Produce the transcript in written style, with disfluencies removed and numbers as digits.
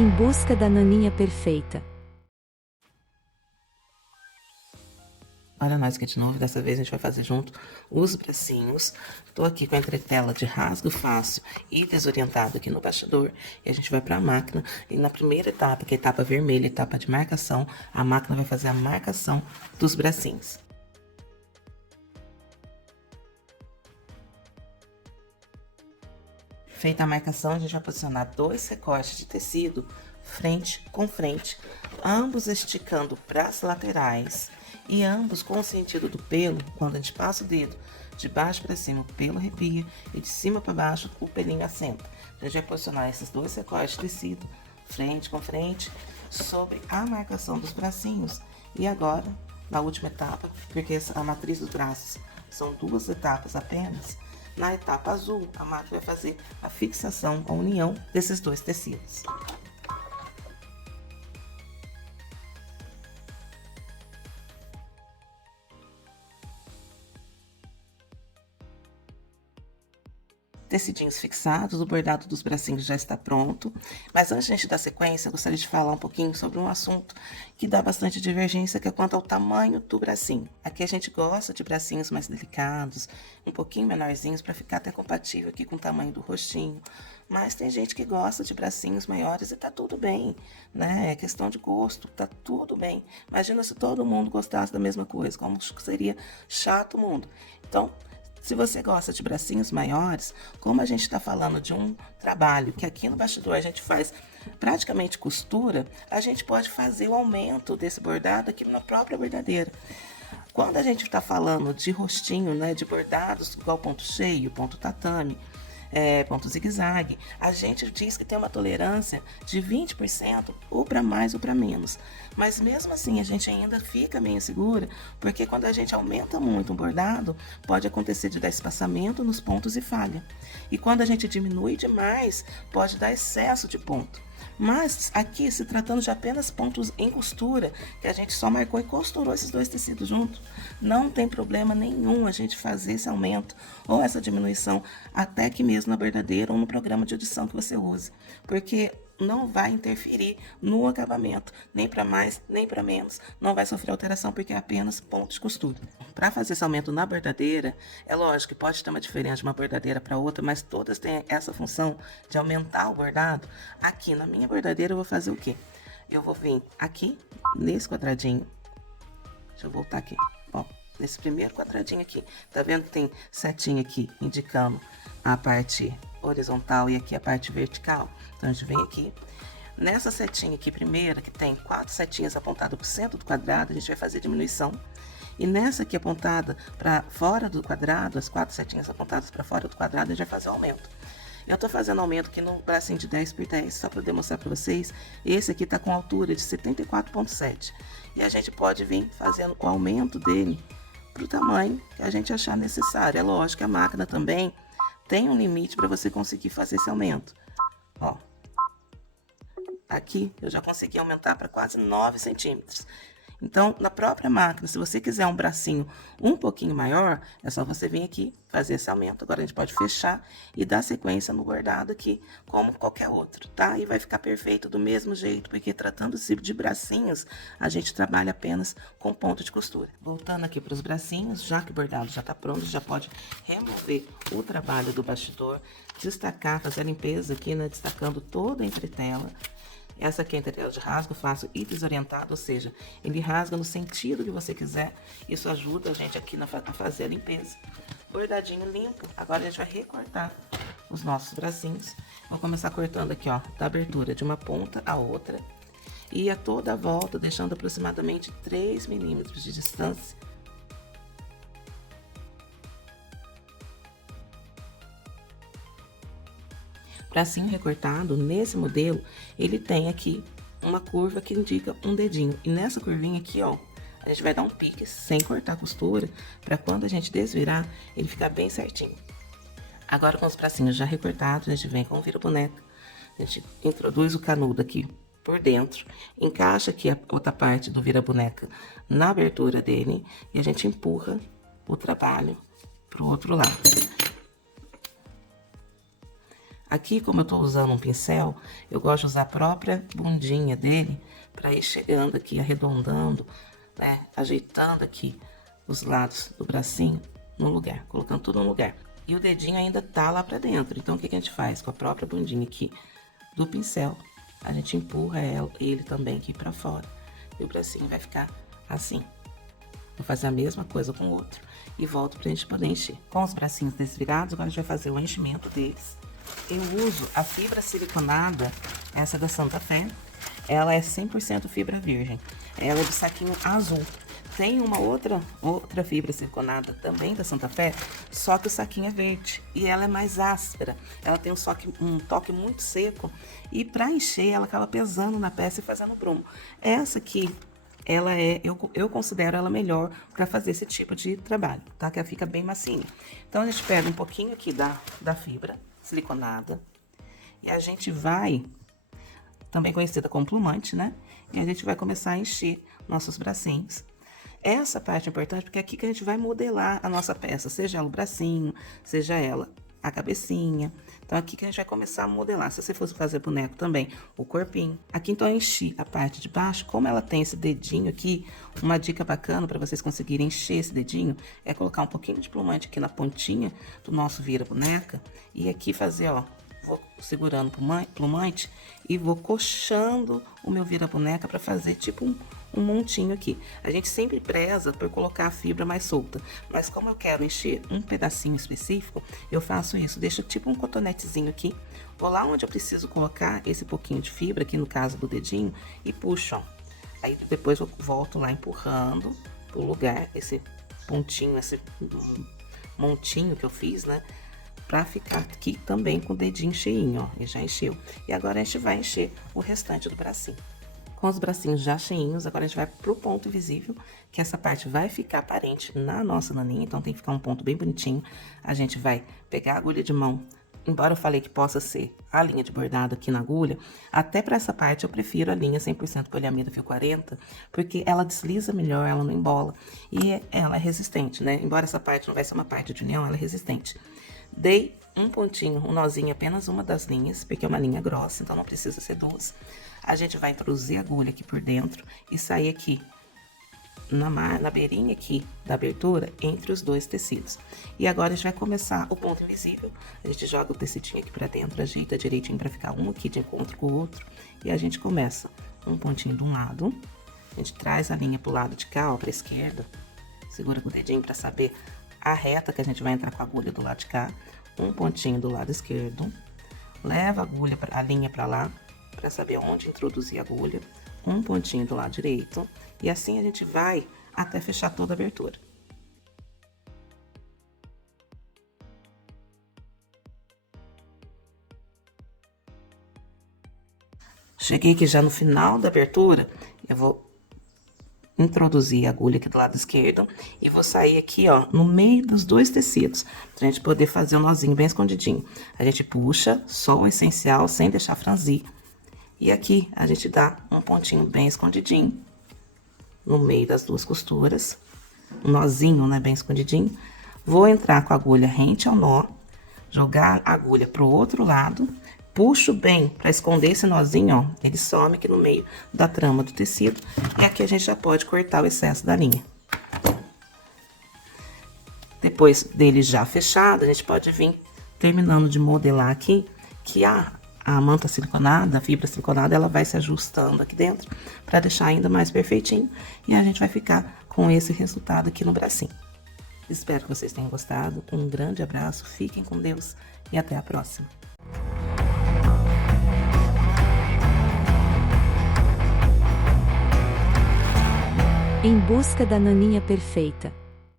Em busca da naninha perfeita. Olha nós aqui de novo, dessa vez a gente vai fazer junto os bracinhos. Tô aqui com a entretela de rasgo fácil e desorientado aqui no bastidor. E a gente vai pra máquina. E na primeira etapa, que é a etapa vermelha, etapa de marcação, a máquina vai fazer a marcação dos bracinhos. Feita a marcação, a gente vai posicionar 2 recortes de tecido frente com frente, ambos esticando para as laterais e ambos com o sentido do pelo. Quando a gente passa o dedo de baixo para cima, o pelo arrepia, e de cima para baixo, o pelinho assenta. A gente vai posicionar esses 2 recortes de tecido frente com frente sobre a marcação dos bracinhos. E agora, na última etapa, porque a matriz dos braços são 2 etapas apenas, na etapa azul, a máquina vai fazer a fixação, a união desses 2 tecidos. Tecidinhos fixados, o bordado dos bracinhos já está pronto. Mas antes de a gente dar sequência, eu gostaria de falar um pouquinho sobre um assunto que dá bastante divergência, que é quanto ao tamanho do bracinho. Aqui a gente gosta de bracinhos mais delicados, um pouquinho menorzinhos, para ficar até compatível aqui com o tamanho do rostinho. Mas tem gente que gosta de bracinhos maiores e tá tudo bem, né? É questão de gosto, tá tudo bem. Imagina se todo mundo gostasse da mesma coisa, como seria chato o mundo. Então, se você gosta de bracinhos maiores, como a gente está falando de um trabalho que aqui no bastidor a gente faz praticamente costura, a gente pode fazer o aumento desse bordado aqui na própria bordadeira. Quando a gente está falando de rostinho, né, de bordados igual ponto cheio, ponto tatame, ponto zigue-zague, a gente diz que tem uma tolerância de 20% ou para mais ou para menos. Mas mesmo assim a gente ainda fica meio insegura, porque quando a gente aumenta muito um bordado, pode acontecer de dar espaçamento nos pontos e falha. E quando a gente diminui demais, pode dar excesso de ponto. Mas aqui, se tratando de apenas pontos em costura, que a gente só marcou e costurou esses 2 tecidos juntos, não tem problema nenhum a gente fazer esse aumento ou essa diminuição até aqui mesmo na bordadeira ou no programa de edição que você use, porque não vai interferir no acabamento, nem para mais, nem para menos, não vai sofrer alteração porque é apenas ponto de costura. Para fazer esse aumento na bordadeira, é lógico que pode ter uma diferença de uma bordadeira para outra, mas todas têm essa função de aumentar o bordado. Aqui na minha bordadeira eu vou fazer o quê? Eu vou vir aqui, nesse quadradinho, deixa eu voltar aqui, ó, nesse primeiro quadradinho aqui, tá vendo que tem setinha aqui indicando a parte horizontal e aqui a parte vertical? Então a gente vem aqui, nessa setinha aqui primeira, que tem 4 setinhas apontadas para o centro do quadrado, a gente vai fazer diminuição. E nessa aqui apontada para fora do quadrado, as 4 setinhas apontadas para fora do quadrado, a gente vai fazer o aumento. Eu tô fazendo aumento aqui no bracinho de 10 por 10, só para demonstrar para vocês. Esse aqui tá com altura de 74,7. E a gente pode vir fazendo o aumento dele pro tamanho que a gente achar necessário. É lógico que a máquina também tem um limite para você conseguir fazer esse aumento. Ó, aqui eu já consegui aumentar para quase 9 centímetros. Então, na própria máquina, se você quiser um bracinho um pouquinho maior, é só você vir aqui, fazer esse aumento. Agora a gente pode fechar e dar sequência no bordado aqui, como qualquer outro, tá? E vai ficar perfeito do mesmo jeito, porque tratando-se de bracinhos, a gente trabalha apenas com ponto de costura. Voltando aqui para os bracinhos, já que o bordado já tá pronto, já pode remover o trabalho do bastidor, destacar, fazer a limpeza aqui, né? Destacando toda a entretela. Essa aqui é a entretela de rasgo fácil e desorientado, ou seja, ele rasga no sentido que você quiser. Isso ajuda a gente aqui a fazer a limpeza. Bordadinho limpo. Agora a gente vai recortar os nossos bracinhos. Vou começar cortando aqui, ó, da abertura de uma ponta a outra. E a toda a volta, deixando aproximadamente 3 milímetros de distância. Bracinho recortado, nesse modelo, ele tem aqui uma curva que indica um dedinho. E nessa curvinha aqui, ó, a gente vai dar um pique sem cortar a costura, para quando a gente desvirar, ele ficar bem certinho. Agora, com os bracinhos já recortados, a gente vem com o vira-boneca. A gente introduz o canudo aqui por dentro, encaixa aqui a outra parte do vira-boneca na abertura dele e a gente empurra o trabalho pro outro lado. Aqui, como eu tô usando um pincel, eu gosto de usar a própria bundinha dele para ir chegando aqui, arredondando, né? Ajeitando aqui os lados do bracinho no lugar, colocando tudo no lugar. E o dedinho ainda tá lá pra dentro. Então, o que a gente faz? Com a própria bundinha aqui do pincel, a gente empurra ele também aqui pra fora. E o bracinho vai ficar assim. Vou fazer a mesma coisa com o outro e volto pra gente poder encher. Com os bracinhos desvirados, agora a gente vai fazer o enchimento deles. Eu uso a fibra siliconada, essa da Santa Fé. Ela é 100% fibra virgem. Ela é do saquinho azul. Tem uma outra fibra siliconada também da Santa Fé, só que o saquinho é verde e ela é mais áspera. Ela tem um toque muito seco e para encher ela acaba pesando na peça e fazendo brumo. Essa aqui, eu considero ela melhor para fazer esse tipo de trabalho, tá? Que ela fica bem macia. Então a gente pega um pouquinho aqui da fibra siliconada e a gente vai, também conhecida como plumante, né? E a gente vai começar a encher nossos bracinhos. Essa parte é importante porque é aqui que a gente vai modelar a nossa peça, seja ela o bracinho, seja ela a cabecinha. Então, aqui que a gente vai começar a modelar. Se você fosse fazer boneco também, o corpinho. Aqui, então, eu enchi a parte de baixo. Como ela tem esse dedinho aqui, uma dica bacana para vocês conseguirem encher esse dedinho é colocar um pouquinho de plumante aqui na pontinha do nosso vira-boneca e aqui fazer, ó, vou segurando o plumante e vou coxando o meu vira-boneca para fazer tipo um montinho aqui. A gente sempre preza por colocar a fibra mais solta, mas como eu quero encher um pedacinho específico, eu faço isso, deixo tipo um cotonetezinho aqui, vou lá onde eu preciso colocar esse pouquinho de fibra, aqui no caso do dedinho, e puxo, ó. Aí depois eu volto lá empurrando pro lugar esse pontinho, esse montinho que eu fiz, né? Pra ficar aqui também com o dedinho cheinho, ó, e já encheu. E agora a gente vai encher o restante do bracinho. Com os bracinhos já cheinhos, agora a gente vai pro ponto invisível, que essa parte vai ficar aparente na nossa naninha, então tem que ficar um ponto bem bonitinho. A gente vai pegar a agulha de mão, embora eu falei que possa ser a linha de bordado aqui na agulha, até pra essa parte eu prefiro a linha 100% poliamida fio 40, porque ela desliza melhor, ela não embola, e ela é resistente, né? Embora essa parte não vai ser uma parte de união, ela é resistente. Dei um pontinho, um nozinho, apenas uma das linhas, porque é uma linha grossa, então não precisa ser duas. A gente vai introduzir a agulha aqui por dentro e sair aqui na beirinha aqui da abertura entre os dois tecidos. E agora a gente vai começar o ponto invisível. A gente joga o tecidinho aqui pra dentro, ajeita direitinho pra ficar um aqui de encontro com o outro. E a gente começa um pontinho de um lado. A gente traz a linha pro lado de cá, ó, pra esquerda. Segura com o dedinho pra saber a reta que a gente vai entrar com a agulha do lado de cá. Um pontinho do lado esquerdo. Leva a linha pra lá, pra saber onde introduzir a agulha. Um pontinho do lado direito. E assim a gente vai até fechar toda a abertura. Cheguei aqui já no final da abertura, eu vou introduzir a agulha aqui do lado esquerdo e vou sair aqui, ó, no meio dos dois tecidos, pra gente poder fazer o nozinho bem escondidinho. A gente puxa só o essencial, sem deixar franzir. E aqui a gente dá um pontinho bem escondidinho no meio das duas costuras, um nozinho, né, bem escondidinho. Vou entrar com a agulha rente ao nó, jogar a agulha pro outro lado, puxo bem para esconder esse nozinho, ó, ele some aqui no meio da trama do tecido, e aqui a gente já pode cortar o excesso da linha. Depois dele já fechado, a gente pode vir terminando de modelar aqui, que a manta siliconada, a fibra siliconada, ela vai se ajustando aqui dentro para deixar ainda mais perfeitinho. E a gente vai ficar com esse resultado aqui no bracinho. Espero que vocês tenham gostado. Um grande abraço, fiquem com Deus e até a próxima. Em busca da naninha perfeita.